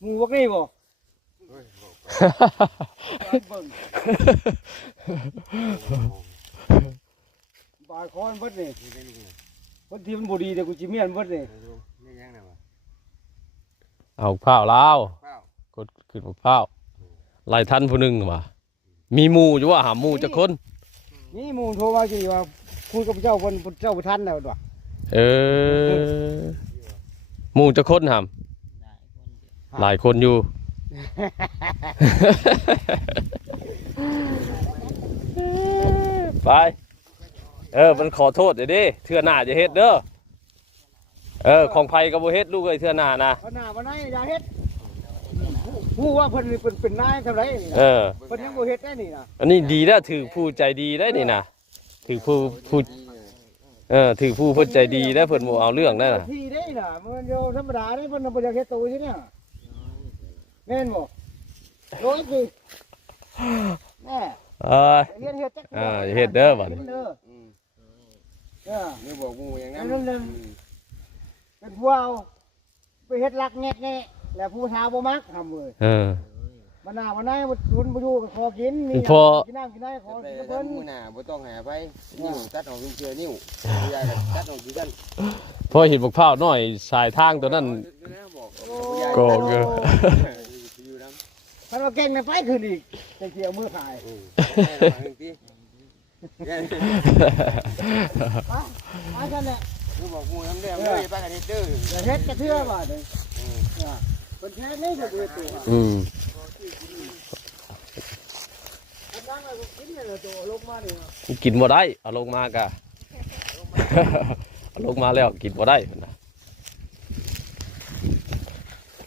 หมูพวกนี้บ่บาดคอนเบิดนี่คนที่มันบ่ดีแต่กูจิเมียนเบิดนี่ เอาข้าวแล้วกดขึ้นข้าวไล่ทันผู้หนึงว่ะมีหมู่อยู่ว่าหาหมู่จักคน นี่หมูโทรมาสิว่าคุยกับเจ้าคนเจ้าบ่ทันแล้วว่ะ หมู่จักคนหำหลายคนอยู่ ไปมันขอโทษเดี๋ยวดิเทื่อหน้าจะเฮ็ดเด้อของไผก็บ่เฮ็ดลูกเอ้ยเทื่อหน้านะ วันหน้าวันไหนอย่าเฮ็ดฮู้ว่าเพิ่นเป็นนายเท่าไหร่นี่นะเพิ่นยังบ่เฮ็ดได้นี่นะ อันนี้ดีแล้วถือผู้ใจดีได้นี่นะถือผู้ถือผู้เพิ่นใจดีได้เพิ่นบ่เอาเรื่องได้น่ะ ที่ได้น่ะมันโยธรรมดาได้เพิ่นบ่อยากเฮ็ดตัวซิเนี่ยแม่นบ่โดยสิแม่เฮ็ดจักเฮ็ดเด้อบัดนี้ นี่บอกงูอย่างนั้นเป็นผู้เอาไปเฮ็ดลักแงะแน่แล้วผู้สาวบ่มักทำเลยมันหน้าวันไหนมันบ่อยู่ก็ขอกินนี่กินน้ำกินได้ขอกินเพิ่นมื้อหน้าบ่ต้องหาไปนิ้วตัดออกเจอนิ้วใหญ่ตัดออกกี่กันพอเห็นบักพร้าวน้อยสายทางตัวนั้นก็ถ้าเราเก่งในไฟคืนอีกจะเกี่ยวมือขายไปกันแหละบอกงูน้ำแดงเลยไปกันเด้ออย่าเฮ็ดกระเทือบ่เลยเป็นแค่นี้จะดูตัวกินบ่ได้เอาลงมากะเอาลงมาแล้วกินบ่ได้นะ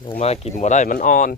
ลงมากินบ่ได้มันอ่อน